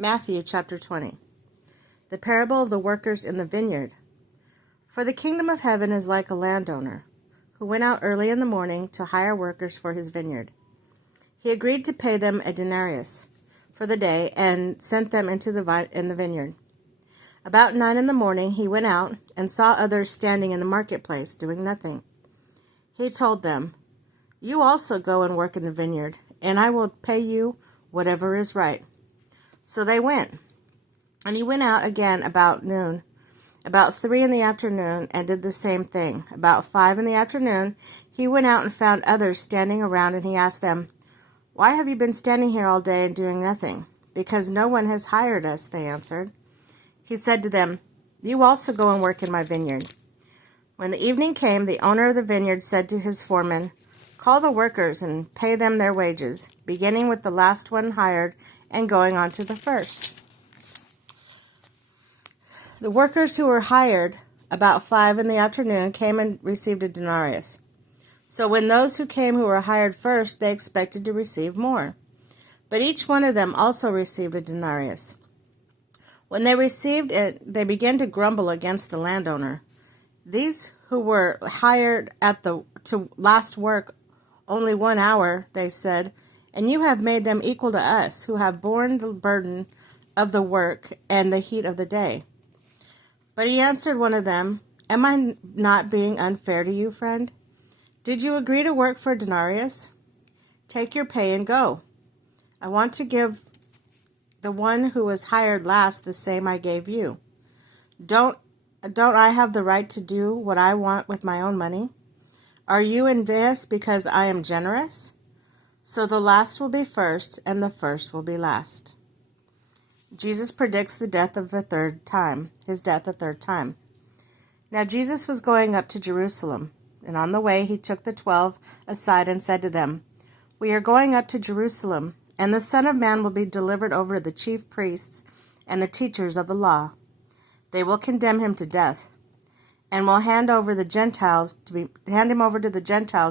Matthew chapter 20. The parable of the workers in the vineyard. For the kingdom of heaven is like a landowner, who went out early in the morning to hire workers for his vineyard. He agreed to pay them a denarius for the day and sent them into the vineyard. About 9 in the morning he went out and saw others standing in the marketplace doing nothing. He told them, "You also go and work in the vineyard, and I will pay you whatever is right." So they went. And he went out again about noon, about 3 in the afternoon, and did the same thing. About 5 in the afternoon, he went out and found others standing around, and he asked them, "Why have you been standing here all day and doing nothing?" "Because no one has hired us," they answered. He said to them, "You also go and work in my vineyard." When the evening came, the owner of the vineyard said to his foreman, "Call the workers and pay them their wages, beginning with the last one hired and going on to the first." The workers who were hired about 5 in the afternoon came and received a denarius. So when those who came who were hired first, they expected to receive more. But each one of them also received a denarius. When they received it, they began to grumble against the landowner. "These who were hired to last work only 1 hour," they said, "and you have made them equal to us, who have borne the burden of the work and the heat of the day." But he answered one of them, "Am I not being unfair to you, friend? Did you agree to work for a denarius? Take your pay and go. I want to give the one who was hired last the same I gave you. Don't I have the right to do what I want with my own money? Are you envious because I am generous? So the last will be first, and the first will be last." Jesus predicts the death of a third time. Now Jesus was going up to Jerusalem, and on the way he took the 12 aside and said to them, "We are going up to Jerusalem, and the Son of Man will be delivered over to the chief priests and the teachers of the law. They will condemn him to death, and will hand him over to the Gentiles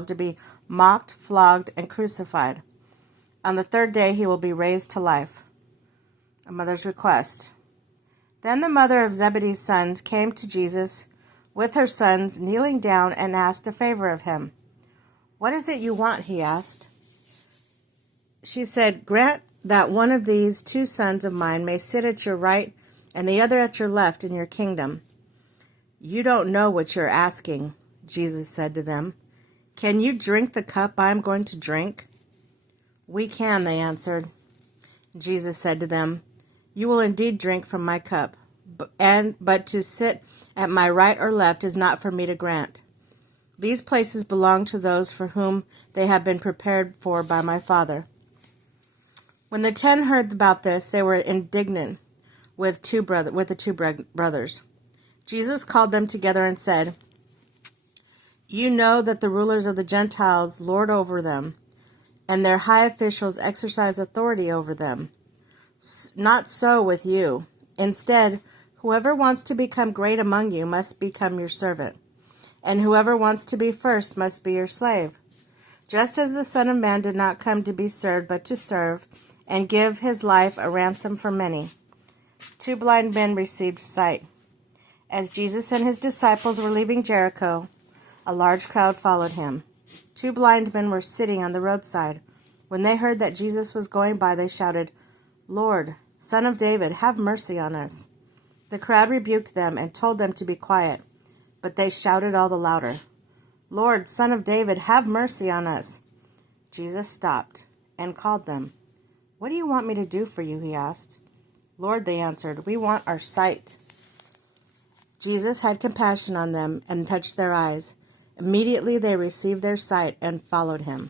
to be mocked, flogged, and crucified. On the third day he will be raised to life." A mother's request. Then the mother of Zebedee's sons came to Jesus with her sons, kneeling down, and asked a favor of him. "What is it you want?" he asked. She said, "Grant that one of these 2 sons of mine may sit at your right and the other at your left in your kingdom." "You don't know what you're asking," Jesus said to them. "Can you drink the cup I am going to drink?" "We can," they answered. Jesus said to them, "You will indeed drink from my cup, but to sit at my right or left is not for me to grant. These places belong to those for whom they have been prepared for by my Father." When the 10 heard about this, they were indignant with the two brothers. Jesus called them together and said, "You know that the rulers of the Gentiles lord over them, and their high officials exercise authority over them. Not so with you. Instead, whoever wants to become great among you must become your servant, and whoever wants to be first must be your slave. Just as the Son of Man did not come to be served, but to serve, and give his life a ransom for many." 2 blind men received sight. As Jesus and his disciples were leaving Jericho, a large crowd followed him. 2 blind men were sitting on the roadside. When they heard that Jesus was going by, they shouted, "Lord, Son of David, have mercy on us." The crowd rebuked them and told them to be quiet, but they shouted all the louder, "Lord, Son of David, have mercy on us." Jesus stopped and called them. "What do you want me to do for you?" he asked. "Lord," they answered, "we want our sight." Jesus had compassion on them and touched their eyes. Immediately they received their sight and followed him.